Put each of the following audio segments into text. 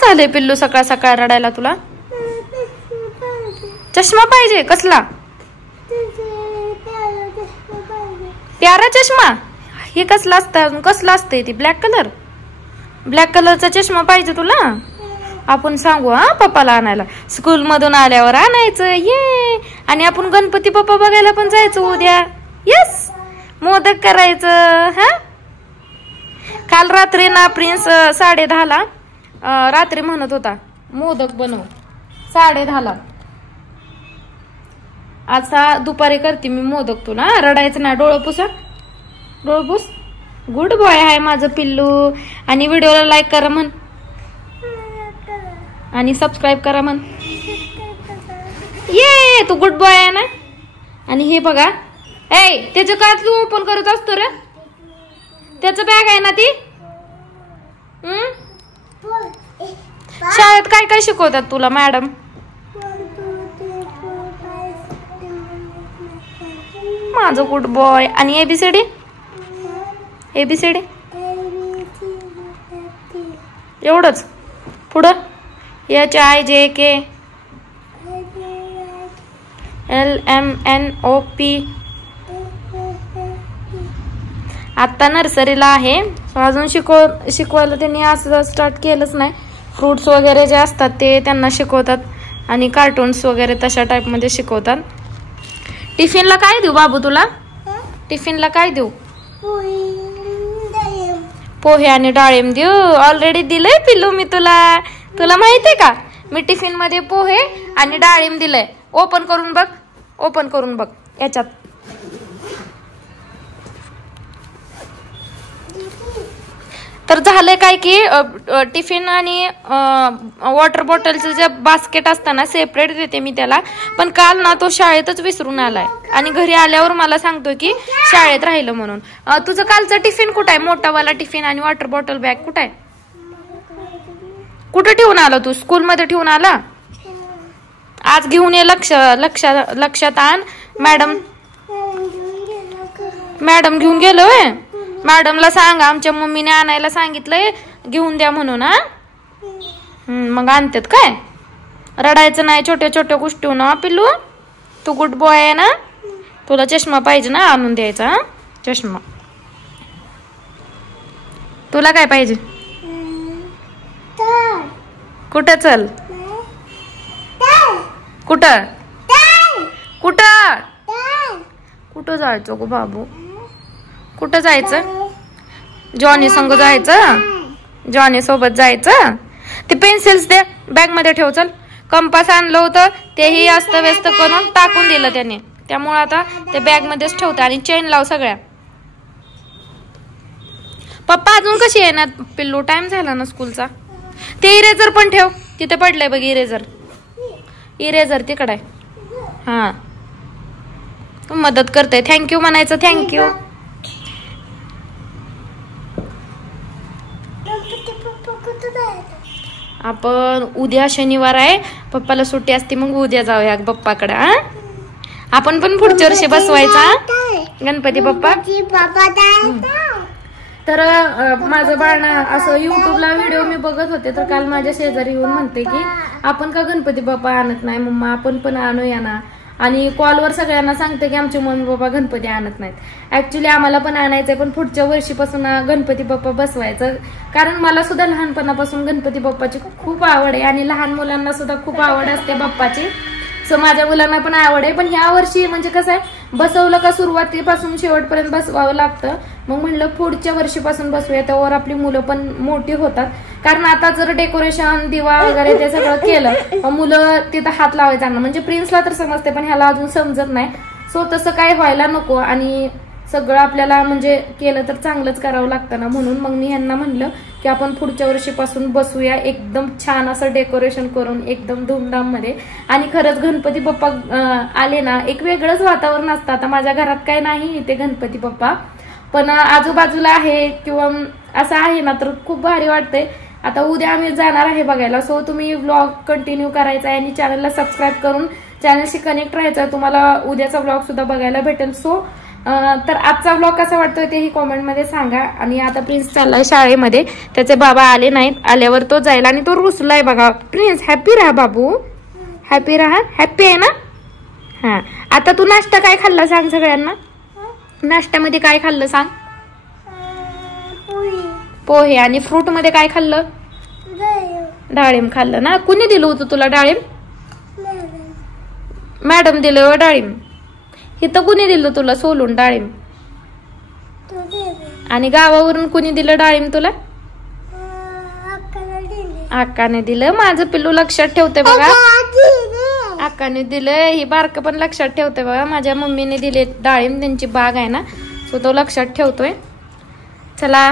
झाले पिल्लू सकाळ सकाळ रडायला तुला? चष्मा पाहिजे कसला? प्यारा चष्मा? हे कसला असतं? कसला असतंय ती? Black colour? ब्लॅक कलरचा चष्मा पाहिजे तुला? आपण सांगू हा पप्पाला आणायला, स्कूल मधून आल्यावर आणायचं. ये आणि आपण गणपती बाप्पा बघायला पण जायचं उद्या. यस, मोदक करायचं. हा, काल रात्री ना प्रिन्स 10:30ला रात्री म्हणत होता मोदक बनव 10:30ला. आता दुपारी करते मी मोदक तुला. रडायचं ना. डोळं पुसा, डोळं पुस. गुड बॉय आहे माझं पिल्लू. आणि व्हिडिओला लाईक करा म्हण आणि सबस्क्राईब करा म्हण. ये तू गुड बॉय आहे ना. आणि हे बघा, ए त्याचं काय तू ओपन करत असतो रे? त्याचं बॅग आहे ना ती. शाळेत काय काय शिकवतात तुला मॅडम? माझं गुड बॉय. आणि एबीसीडी? एबीसीडी एवढंच? पुढं HIJK LMNOP. आता नर्सरीला आहे, अजून शिकवायला त्यांनी असं स्टार्ट केलंच नाही. फ्रुट्स वगैरे जे असतात ते त्यांना शिकवतात आणि कार्टून्स वगैरे तशा टाइप मध्ये शिकवतात. टिफिनला काय देऊ बाबू तुला? टिफिनला काय देऊ? पोहे आणि डाळिंब देऊ. ऑलरेडी दिलंय पिल्लू मी तुला. तुला माहितीये का मी टिफिन मध्ये पोहे आणि डाळिंब दिलंय. ओपन करून बघ, ओपन करून बघ. याच्यात तर झालंय काय की टिफिन आणि वॉटर बॉटलचं जे बास्केट असतं ना सेपरेट देते मी त्याला. पण काल ना तो शाळेतच विसरून आलाय आणि घरी आल्यावर मला सांगतो की शाळेत राहिलं म्हणून. तुझं कालचं टिफिन कुठं आहे? मोठावाला टिफिन आणि वॉटर बॉटल बॅग कुठं आहे? कुठं ठेवून आला तू? स्कूल मध्ये ठेवून आला? आज घेऊन ये. लक्षात आण. मॅडम घेऊन गेलोय. मॅडमला सांग आमच्या मम्मीने आणायला सांगितलंय घेऊन द्या म्हणून. हा, मग आणतात काय? रडायचं नाही छोट्या छोट्या गोष्टी ना पिल्लू. तू गुड बॉय आहे ना. तुला चष्मा पाहिजे ना, आणून द्यायचा. हा, चष्मा. तुला काय पाहिजे? कुठं चल? कुठं कुठं कुठं जायचं गो बाबू? कुठं जायचं? जॉनी संग जायचं? जॉनी सोबत जायचं? ते पेन्सिल्स दे बॅग मध्ये ठेव. चल, कंपास आणलं होतं तेही अस्त व्यस्त करून टाकून दिलं त्याने, त्यामुळे आता ते बॅग मध्येच ठेवते. आणि चेन लाव सगळ्या. पप्पा अजून कशी आहे ना पिल्लू? टाइम झाला ना स्कूलचा. ते इरेजर पण ठेव, तिथे पडलंय बघ इरेजर. इरेजर तिकडे आहे. हा, मदत करते. थँक्यू म्हणायचं. थँक्यू. आपण उद्या शनिवार आहे, पप्पाला सुट्टी असते, मग उद्या जाऊया पप्पाकडे. आपण पण पुढच्या वर्षी बसवायचा गणपती बाप्पा. तर माझं बाळ ना असं युट्यूबला व्हिडिओ मी बघत होते, तर काल माझ्या शेजारी येऊन म्हणते की आपण का गणपती बाप्पा आणत नाही मम्मा, आपण पण आणूया ना. आणि कॉलवर सगळ्यांना सांगते की आमचे मम्मी बाबा गणपती आणत नाहीत. ऍक्च्युली आम्हाला पण आणायचंय, पण पुढच्या वर्षीपासून गणपती बाप्पा बसवायचं. कारण मला सुद्धा लहानपणापासून गणपती बाप्पाची खूप आवड आहे आणि लहान मुलांना सुद्धा खूप आवड असते बाप्पाची. सो माझ्या मुलांना पण आवड आहे. पण ह्या वर्षी म्हणजे कसं आहे, बसवलं का सुरुवातीपासून शेवटपर्यंत बसवावं लागतं. मग म्हणलं पुढच्या वर्षीपासून बसवूया, त्यावर आपली मुलं पण मोठी होतात. कारण आता जर डेकोरेशन दिवा वगैरे ते सगळं केलं मुलं तिथं हात लावायचा ना, म्हणजे प्रिन्सला तर समजते पण ह्याला अजून समजत नाही. सो तसं काय व्हायला नको आणि सगळं आपल्याला म्हणजे केलं तर चांगलंच करावं लागतं ना. म्हणून मग मी ह्यांना म्हणलं की आपण पुढच्या वर्षीपासून बसूया एकदम छान असं डेकोरेशन करून एकदम धूमधाम मध्ये. आणि खरंच गणपती बाप्पा आले ना एक वेगळंच वातावरण असतं. आता माझ्या घरात काय नाही इथे गणपती बाप्पा, पण आजूबाजूला आहे किंवा असं आहे ना, तर खूप भारी वाटतंय. आता उद्या आम्ही जाणार आहे बघायला. सो तुम्ही व्लॉग कंटिन्यू करायचा आहे आणि चॅनलला सबस्क्राईब करून चॅनलशी कनेक्ट राहायचं. तुम्हाला उद्याचा व्लॉग सुद्धा बघायला भेटेल. सो तर आजचा व्लॉग कसा वाटतोय तेही कॉमेंटमध्ये सांगा. आणि आता प्रिन्स चाललाय शाळेमध्ये, त्याचे बाबा आले नाहीत, आल्यावर तो जाईल. आणि तो रुसलाय बघा. प्रिन्स हॅपी राहा बाबू, हॅपी राहा. हॅपी आहे ना? हा. आता तू नाश्ता काय खाल्ला सांग सगळ्यांना. नाश्त्यामध्ये काय खाल्लं सांग. पोहे. आणि फ्रूट मध्ये काय खाल्लं. डाळिंब खाल्लं ना. कुणी दिलं होतं तुला डाळिंब. मॅडम दिलं डाळिंब. इथं कुणी दिलं तुला सोलून डाळिंब. आणि गावावरून कुणी दिलं डाळिंब तुला. अक्काने दिलं. माझं पिल्लू लक्षात ठेवते बघा. अक्काने दिलं. ही बारक पण लक्षात ठेवते बघा. माझ्या मम्मीने दिले डाळिंब, त्यांची बाग आहे ना, सो तो लक्षात ठेवतोय. चला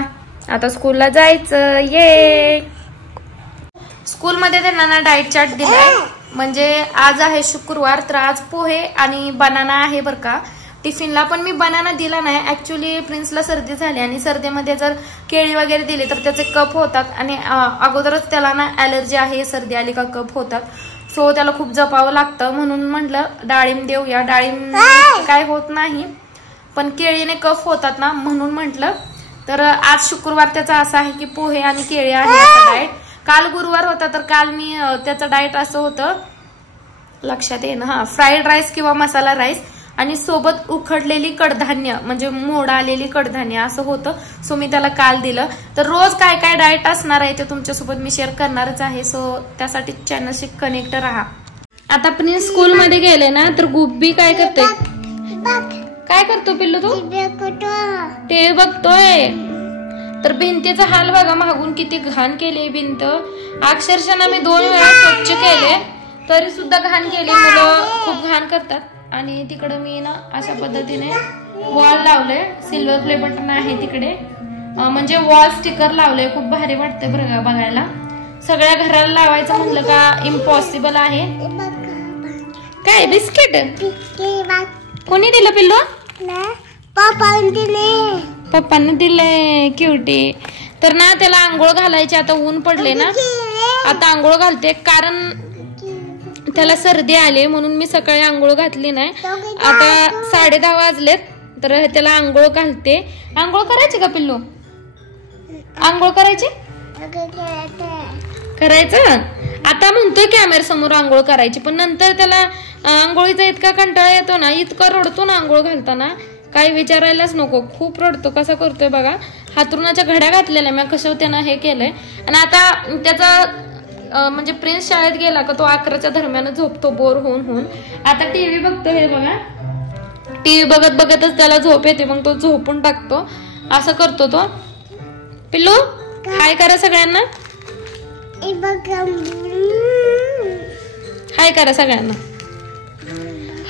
आता स्कूलला जायचं. ये स्कूलमध्ये त्यांना ना डाएट चार्ट दिलाय. म्हणजे आज आहे शुक्रवार, तर आज पोहे आणि बनाना आहे बरं का. टिफिनला पण मी बनाना दिला नाही. ऍक्च्युली प्रिन्सला सर्दी झाली आणि सर्दीमध्ये जर केळी वगैरे दिली तर त्याचे कफ होतात. आणि अगोदरच त्याला ना ॲलर्जी आहे, सर्दी आली का कफ होतात. सो त्याला खूप जपावं लागतं. म्हणून म्हटलं डाळिंब देऊया. डाळिंब काय होत नाही, पण केळीने कफ होतात ना, म्हणून म्हटलं. तर आज शुक्रवार त्याचा असा आहे की पोहे आणि केळी आहे असा डाएट. काल गुरुवार होता, तर काल मी त्याचं डाएट असं होतं, लक्षात येईन, हा, फ्राईड राईस किंवा मसाला राईस आणि सोबत उकडलेली कडधान्य, म्हणजे मोड आलेली कडधान्य असं होतं. सो मी त्याला काल दिलं. तर रोज काय काय डाएट असणार आहे ते तुमच्यासोबत मी शेअर करणारच आहे. सो त्यासाठी चॅनलशी कनेक्ट राहा. आता प्रिन्स स्कूल मध्ये गेले ना, तर गुब्बी काय करते. काय करतो पिल्लू तू. ते बघतोय. तर भिंतीचा हाल बघा, मागून किती घाण केली भिंत. अक्षरशः ना मी 2 वेळा स्वच्छ केले तरी सुद्धा घाण केली. मुलं खूप घाण करतात. आणि तिकडे मी ना अशा पद्धतीने वॉल लावले. सिल्वर प्ले बटन आहे तिकडे, म्हणजे वॉल स्टिकर लावले. खूप भारी वाटते बरं बघायला. सगळ्या घराला लावायचं म्हणलं का इम्पॉसिबल आहे. काय बिस्किट कोणी दिलं पिल्लू. पप्पांनी दिले. क्युटी. तर ना त्याला आंघोळ घालायची. आता ऊन पडले ना, आता आंघोळ घालते, कारण त्याला सर्दी आली म्हणून मी सकाळी आंघोळ घातली नाही. आता 10:30 वाजलेत, तर त्याला आंघोळ घालते. आंघोळ करायची का पिल्लू. आंघोळ करायची. करायचं. आता म्हणतोय कॅमेरा समोर आंघोळ करायची, पण नंतर त्याला आंघोळीचा इतका कंटाळा येतो ना, इतका रडतो ना आंघोळ घालताना, काही विचारायलाच नको. खूप रडतो. कसा करतोय बघा. हातरुणाच्या घड्या घातलेल्या मी, कसं त्यानं हे केलंय. आणि आता त्याचा म्हणजे प्रिन्स शाळेत गेला का तो 11च्या दरम्यान झोपतो, बोर होऊन. आता टीव्ही बघतो. हे बघा, टीव्ही बघत बघतच त्याला झोप येते, मग तो झोपून टाकतो. असं करतो तो. पिल्लू हाय करा सगळ्यांना. हाय करा सगळ्यांना.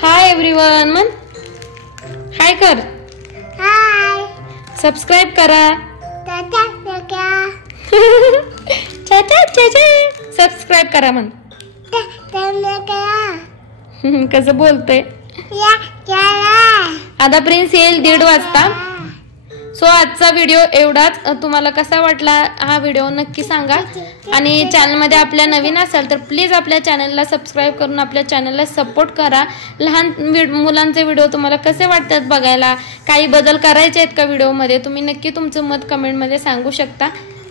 हाय एव्हरीवन म्हण. हाय कर. हाय. सबस्क्राईब करा. सबस्क्राईब करा म्हण. कसं बोलतोय. आता प्रिन्स येईल 1:30 वाजता. सो आजचा व्हिडिओ एवढाच. तुम्हाला कसा वाटला हा व्हिडिओ नक्की सांगा. आणि चॅनलमध्ये आपल्या नवीन असाल तर प्लीज आपल्या चॅनलला सबस्क्राईब करून आपल्या चॅनलला सपोर्ट करा. लहान मुलांचे व्हिडिओ तुम्हाला कसे वाटतात बघायला, काही बदल करायचे आहेत का व्हिडिओमध्ये, तुम्ही नक्की तुमचं मत कमेंटमध्ये सांगू शकता.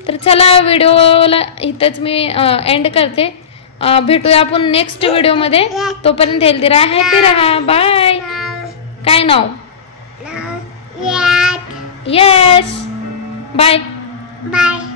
तर चला व्हिडिओला इथंच मी एंड करते. भेटूया आपण नेक्स्ट व्हिडिओमध्ये. तोपर्यंत हेल्दी राहा, हॅपी राहा. बाय. काय नाव. येस. बाय. बाय.